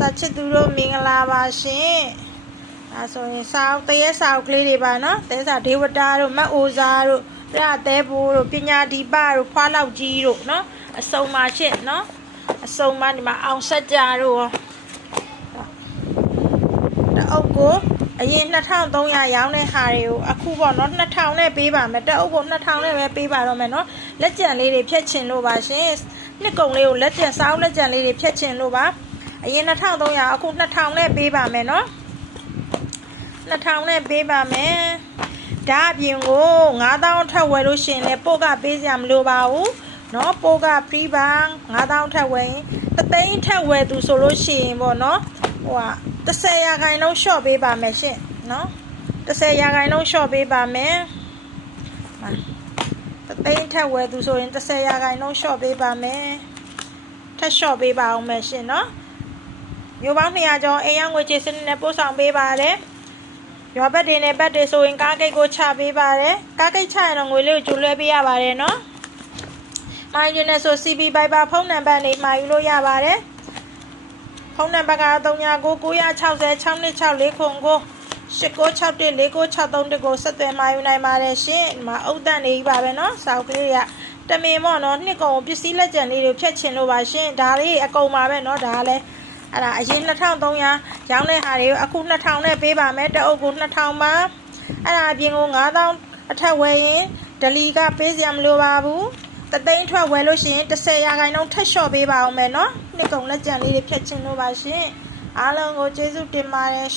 စာချစ်သူတို့မင်္ဂလာပါရှင်ဒါဆိုရင်စာအုပ်တရေစာအုပ်ကလေးတွေပါနော်တဲစာဒေဝတာတို့မတ်အိုစာတို့ပြတဲဘိုးတို့ပညာဒီပတို့ဖွားလောက်ကြီးတို့နော်အစုံပါရှင့်နော်အစုံပါဒီမှာအောင်ဆက်ကြတို့ရောတအုပ်ကိုအရင်2300ရောင်းတဲ့ဟာတွေကိုအခုပေါ့နော်2000နဲ့ပေးပါမယ်တအုပ်ကို2000နဲ့ပဲပေးပါတော့မယ်နော်လက်ကျန်လေးတွေဖြတ်ချင်လို့ပါရှင်နှစ်ကုံလေးကိုလက်ကျန်စာအုပ်လက်ကျန်လေးတွေဖြတ်ချင်လို့ပါအရင်2300အခု2000နဲ့ပေးပါမယ်နော်2000နဲ့ပေးပါမယ်ဒါအပြင်ကို9000ထပ်ဝယ်လို့ရှင်လေပို့ကပေးစရာမလိုပါဘူးနော်ပို့က free ပါ9000ထပ်ဝယ်ရင်3သိန်းထပ်ဝယ်သူဆိုလို့ရှိရင်ပေါ့နော်ဟိုက10ရာခိုင်နှုန်း short ပေးပါမယ်ရှင်နော်10ရာခိုင်နှုန်း short ပေးပါမယ်3သိန်းထပ်ဝယ်သူဆိုရင်10ရာခိုင်နှုန်း short ပေးပါမယ်ထပ် short ပေးပါအောင်မယ်ရှင်နော်မျိုးပေါင်း200ကျော်အိမ်ရောက်ငွေချေစနစ်နဲ့ပို့ဆောင်ပေးပါတယ်ရွာဘက်တွေနဲ့ဘက်တွေဆိုရင်ကားဂိတ်ကိုချပေးပါတယ်ကားဂိတ်ချရင်တော့ငွေလေးကိုကျူလွှဲပေးရပါတယ်နော်မိုင်းယူနေဆို CB Viber ဖုန်းနံပါတ်နဲ့မှာယူလို့ရပါတယ်ဖုန်းနံပါတ်က399606640989614963ကိုဆက်သွယ်မှာယူနိုင်ပါတယ်ရှင်ဒီမှာအုတ်တန်နေပါပဲနော်စာအုပ်ကလေးတွေကတမင်ပေါ့နော်နှစ်ကုန်ပစ္စည်းလက်ကျန်လေးတွေဖြတ်ချင်လို့ပါရှင်ဒါလေးအကုန်ပါပဲနော်ဒါလည်းအဲ့ဒါအရင်2300ရောင်းတဲ့ဟာတွေကိုအခု2000နဲ့ပေးပါမယ်တအုပ်ကို2000ပါအဲ့ဒါအပြင်ကို9000အထက်ဝယ်ရင်ဒလီကပေးစရာမလိုပါဘူး3သိန်းထွက်ဝယ်လို့ရှိရင်10ရာခိုင်နှုန်းထပ်လျှော့ပေးပါအောင်မယ်နော်နှစ်ကုန်လက်ကျန်လေးတွေဖြတ်ချင်လို့ပါရှင်အားလုံးကိုကျေးဇူးတင်ပါတယ်